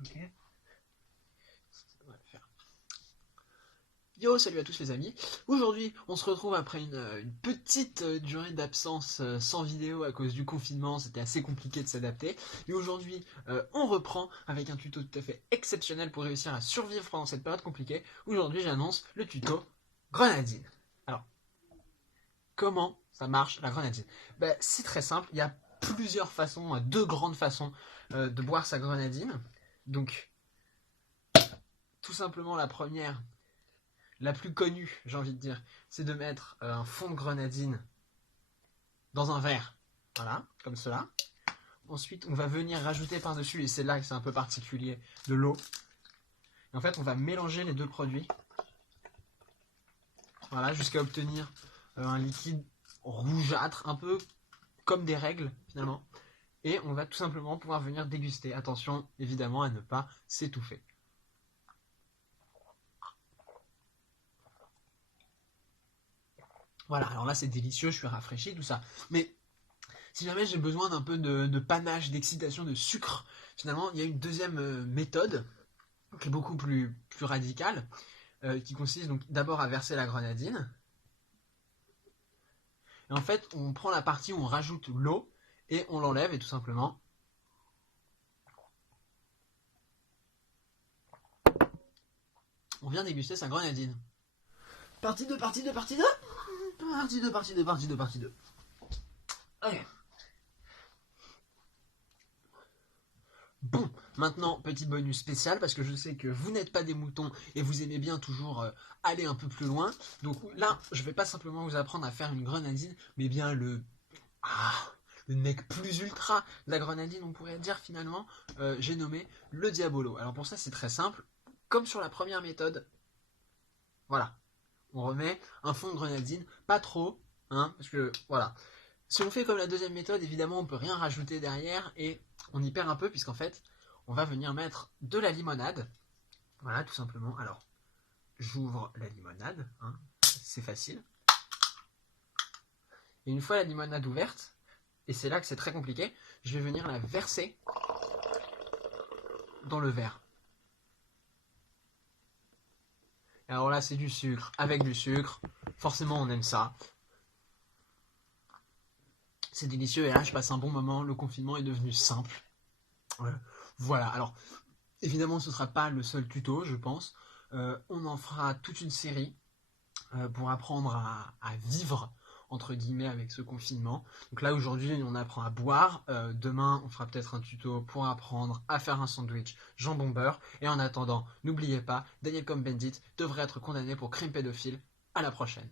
Ok. Ça va le faire. Yo, salut à tous les amis. Aujourd'hui, on se retrouve après une petite durée d'absence sans vidéo à cause du confinement. C'était assez compliqué de s'adapter. Et aujourd'hui, on reprend avec un tuto tout à fait exceptionnel pour réussir à survivre pendant cette période compliquée. Aujourd'hui, j'annonce le tuto grenadine. Alors, comment ça marche la grenadine? Ben, c'est très simple. Il y a plusieurs façons, deux grandes façons de boire sa grenadine. Donc, tout simplement, la première, la plus connue, j'ai envie de dire, c'est de mettre un fond de grenadine dans un verre. Voilà, comme cela. Ensuite, on va venir rajouter par-dessus, et c'est là que c'est un peu particulier, de l'eau. Et en fait, on va mélanger les deux produits. Voilà, jusqu'à obtenir un liquide rougeâtre, un peu comme des règles, finalement. Et on va tout simplement pouvoir venir déguster. Attention, évidemment, à ne pas s'étouffer. Voilà, alors là, c'est délicieux, je suis rafraîchi, tout ça. Mais si jamais j'ai besoin d'un peu de panache, d'excitation, de sucre, finalement, il y a une deuxième méthode qui est beaucoup plus radicale, qui consiste donc d'abord à verser la grenadine. Et en fait, on prend la partie où on rajoute l'eau et on l'enlève et tout simplement, on vient déguster sa grenadine. Partie 2, partie 2, partie 2. Partie 2, partie 2, partie 2, partie 2. Ok. Bon, maintenant, petit bonus spécial, parce que je sais que vous n'êtes pas des moutons et vous aimez bien toujours aller un peu plus loin. Donc là, je vais pas simplement vous apprendre à faire une grenadine, mais bien ah, le mec plus ultra de la grenadine, on pourrait dire finalement, j'ai nommé le Diabolo. Alors pour ça, c'est très simple. Comme sur la première méthode, voilà, on remet un fond de grenadine, pas trop, hein, parce que voilà. Si on fait comme la deuxième méthode, évidemment, on peut rien rajouter derrière et on y perd un peu, puisqu'en fait, on va venir mettre de la limonade. Voilà, tout simplement. Alors, j'ouvre la limonade, hein, c'est facile. Et une fois la limonade ouverte, et c'est là que c'est très compliqué, je vais venir la verser dans le verre. Et alors là, c'est du sucre, avec du sucre. Forcément, on aime ça. C'est délicieux et là, je passe un bon moment. Le confinement est devenu simple. Voilà, alors, évidemment, ce ne sera pas le seul tuto, je pense. On en fera toute une série pour apprendre à vivre entre guillemets avec ce confinement. Donc là aujourd'hui on apprend à boire, demain on fera peut-être un tuto pour apprendre à faire un sandwich jambon beurre, et en attendant n'oubliez pas, Daniel Cohn-Bendit devrait être condamné pour crime pédophile. À la prochaine.